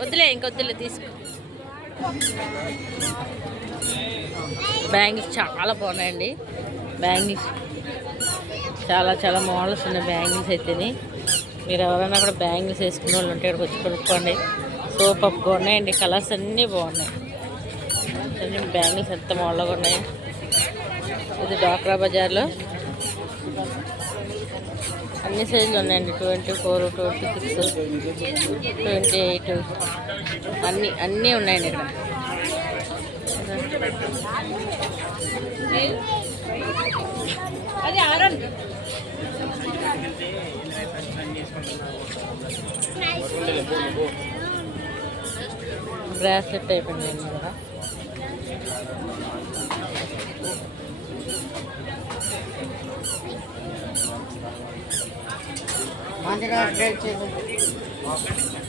వద్దులే ఇంకొద్దులే తీసుకో. బ్యాంగిల్స్ చాలా బాగున్నాయండి. బ్యాంగిల్స్. చాలా చాలా మోడల్స్ ఉన్నాయి బ్యాంగిల్స్ అయితే మీరు ఎవరైనా కూడా బ్యాంగిల్స్ వేసుకునే వాళ్ళు ఉంటే ఇక్కడికి వచ్చి కొనుక్కోండి. సూపర్గా ఉన్నాయండి. కలర్స్ అన్నీ బాగున్నాయి. బ్యాంగిల్స్ ఎంత మోడల్గా ఉన్నాయి. ఇది డాక్రా బజార్లో. అన్ని సైజులు ఉన్నాయండి. Twenty four twenty six twenty eight. అన్నీ అన్నీ ఉన్నాయండి ఇక్కడ. బ్రాస్లెట్ అయిపోయింది కదా మంచిగా అప్డేట్ చేయండి.